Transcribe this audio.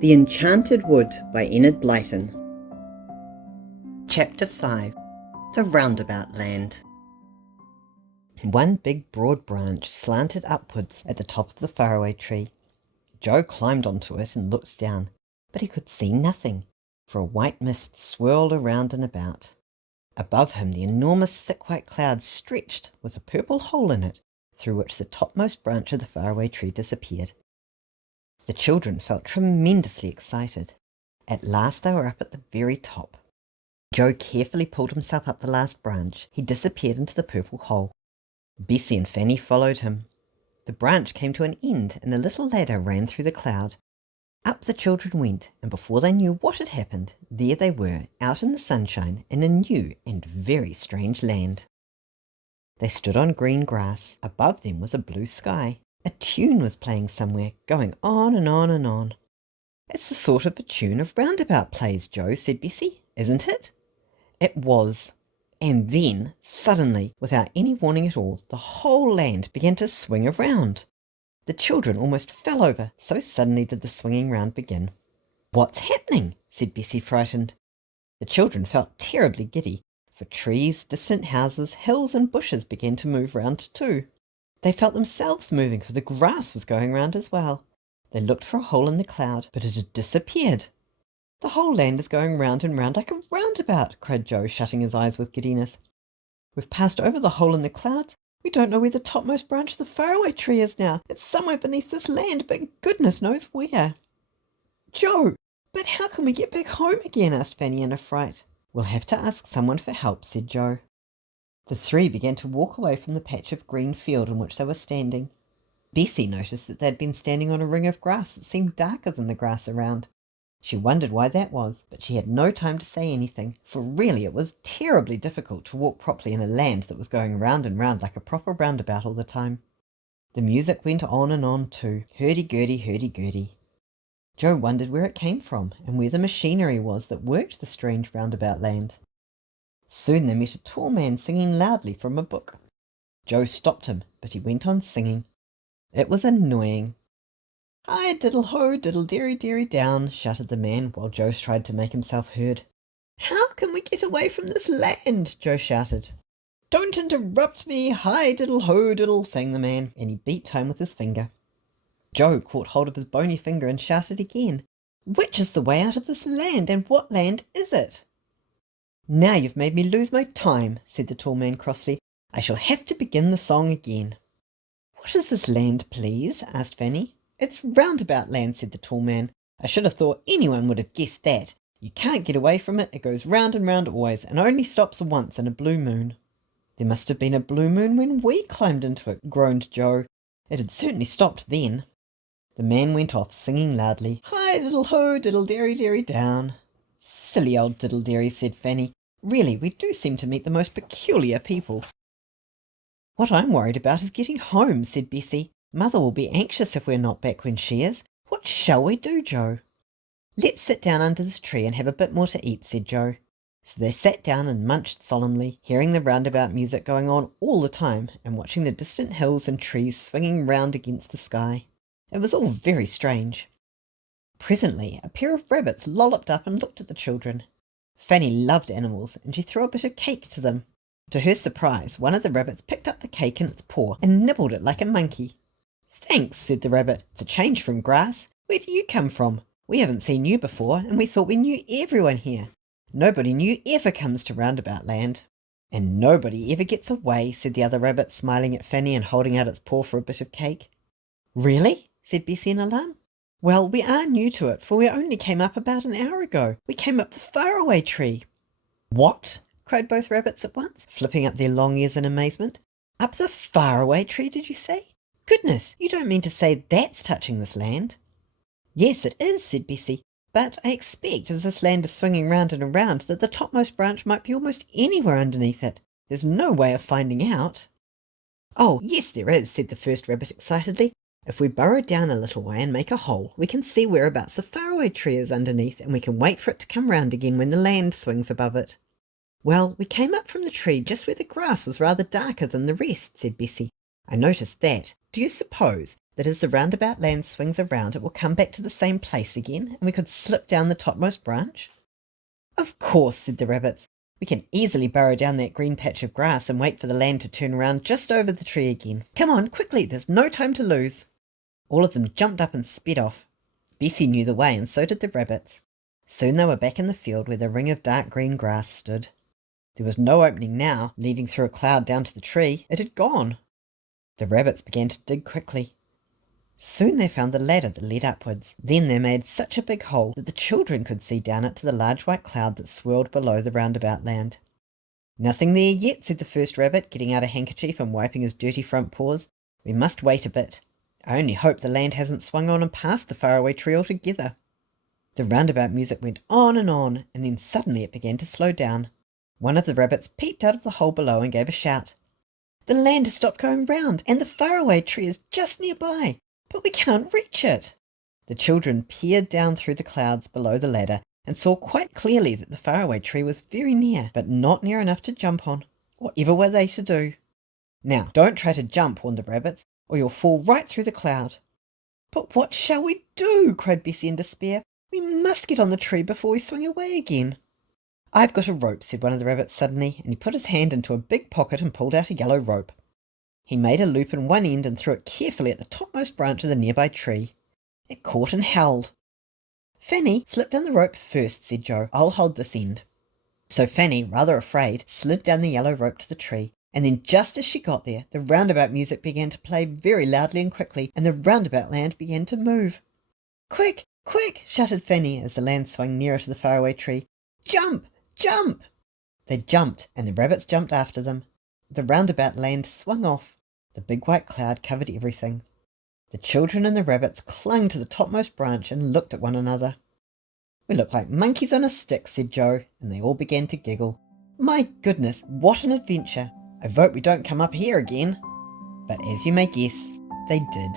The Enchanted Wood by Enid Blyton. Chapter 5. The Roundabout Land. One big broad branch slanted upwards at the top of the faraway tree. Joe climbed onto it and looked down, but he could see nothing, for a white mist swirled around and about. Above him the enormous thick white cloud stretched with a purple hole in it, through which the topmost branch of the faraway tree disappeared. The children felt tremendously excited. At last they were up at the very top. Joe carefully pulled himself up the last branch. He disappeared into the purple hole. Bessie and Fanny followed him. The branch came to an end, and a little ladder ran through the cloud. Up the children went, and before they knew what had happened, there they were, out in the sunshine, in a new and very strange land. They stood on green grass. Above them was a blue sky. A tune was playing somewhere, going on and on and on. "It's the sort of a tune a roundabout plays, Joe," said Bessie, "isn't it?" It was. And then, suddenly, without any warning at all, the whole land began to swing around. The children almost fell over, so suddenly did the swinging round begin. "What's happening?" said Bessie, frightened. The children felt terribly giddy, for trees, distant houses, hills and bushes began to move round too. They felt themselves moving, for the grass was going round as well. They looked for a hole in the cloud, but it had disappeared. "The whole land is going round and round like a roundabout," cried Joe, shutting his eyes with giddiness. "We've passed over the hole in the clouds. We don't know where the topmost branch of the faraway tree is now. It's somewhere beneath this land, but goodness knows where." "Joe, but how can we get back home again?" asked Fanny in a fright. "We'll have to ask someone for help," said Joe. The three began to walk away from the patch of green field in which they were standing. Bessie noticed that they had been standing on a ring of grass that seemed darker than the grass around. She wondered why that was, but she had no time to say anything, for really it was terribly difficult to walk properly in a land that was going round and round like a proper roundabout all the time. The music went on and on too, hurdy-gurdy, hurdy-gurdy. Joe wondered where it came from, and where the machinery was that worked the strange roundabout land. Soon they met a tall man singing loudly from a book. Joe stopped him, but he went on singing. It was annoying. "Hi, diddle-ho, diddle-derry-derry down," shouted the man, while Joe tried to make himself heard. "How can we get away from this land?" Joe shouted. "Don't interrupt me, hi, diddle-ho, diddle," sang the man, and he beat time with his finger. Joe caught hold of his bony finger and shouted again. "Which is the way out of this land, and what land is it?" "Now you've made me lose my time," said the tall man crossly. "I shall have to begin the song again." "What is this land, please?" asked Fanny. "It's Roundabout Land," said the tall man. "I should have thought anyone would have guessed that. You can't get away from it. It goes round and round always, and only stops once in a blue moon." "There must have been a blue moon when we climbed into it," groaned Joe. "It had certainly stopped then." The man went off, singing loudly, "Hi, diddle-ho, diddle-derry-derry down." "Silly old diddle-derry," said Fanny. "Really, we do seem to meet the most peculiar people." "What I'm worried about is getting home," said Bessie. "Mother will be anxious if we're not back when she is. What shall we do, Joe?" "Let's sit down under this tree and have a bit more to eat," said Joe. So they sat down and munched solemnly, hearing the roundabout music going on all the time, and watching the distant hills and trees swinging round against the sky. It was all very strange. Presently a pair of rabbits lolloped up and looked at the children. Fanny loved animals, and she threw a bit of cake to them. To her surprise, one of the rabbits picked up the cake in its paw and nibbled it like a monkey. "Thanks," said the rabbit. "It's a change from grass. Where do you come from? We haven't seen you before, and we thought we knew everyone here. Nobody new ever comes to Roundabout Land." "And nobody ever gets away," said the other rabbit, smiling at Fanny and holding out its paw for a bit of cake. "Really?" said Bessie in alarm. "Well, we are new to it, for we only came up about an hour ago. We came up the faraway tree." "What?" cried both rabbits at once, flipping up their long ears in amazement. "Up the faraway tree, did you say? Goodness, you don't mean to say that's touching this land?" "Yes, it is," said Bessie. "But I expect, as this land is swinging round and around, that the topmost branch might be almost anywhere underneath it. There's no way of finding out." "Oh, yes, there is," said the first rabbit excitedly. "If we burrow down a little way and make a hole, we can see whereabouts the faraway tree is underneath, and we can wait for it to come round again when the land swings above it." "Well, we came up from the tree just where the grass was rather darker than the rest," said Bessie. I noticed that. Do you suppose that as the roundabout land swings around, it will come back to the same place again, and we could slip down the topmost branch? Of course, said the rabbits. We can easily burrow down that green patch of grass and wait for the land to turn around just over the tree again. Come on, quickly, there's no time to lose. All of them jumped up and sped off. Bessie knew the way, and so did the rabbits. Soon they were back in the field where the ring of dark green grass stood. There was no opening now, leading through a cloud down to the tree. It had gone. The rabbits began to dig quickly. Soon they found the ladder that led upwards. Then they made such a big hole that the children could see down it to the large white cloud that swirled below the roundabout land. Nothing there yet, said the first rabbit, getting out a handkerchief and wiping his dirty front paws. We must wait a bit. I only hope the land hasn't swung on and past the faraway tree altogether. The roundabout music went on, and then suddenly it began to slow down. One of the rabbits peeped out of the hole below and gave a shout. The land has stopped going round, and the faraway tree is just nearby, but we can't reach it. The children peered down through the clouds below the ladder and saw quite clearly that the faraway tree was very near, but not near enough to jump on. Whatever were they to do? Now, don't try to jump, warned the rabbits, or you'll fall right through the cloud. But what shall we do? Cried Bessie in despair. We must get on the tree before we swing away again. I've got a rope, said one of the rabbits suddenly, and he put his hand into a big pocket and pulled out a yellow rope. He made a loop in one end and threw it carefully at the topmost branch of the nearby tree. It caught and held. Fanny, slip down the rope first, said Joe. I'll hold this end. So Fanny, rather afraid, slid down the yellow rope to the tree, and then just as she got there, the roundabout music began to play very loudly and quickly, and the roundabout land began to move. Quick, quick, shouted Fanny as the land swung nearer to the faraway tree. Jump, jump! They jumped, and the rabbits jumped after them. The roundabout land swung off. The big white cloud covered everything. The children and the rabbits clung to the topmost branch and looked at one another. We look like monkeys on a stick, said Joe, and they all began to giggle. My goodness, what an adventure! I vote we don't come up here again. But as you may guess, they did.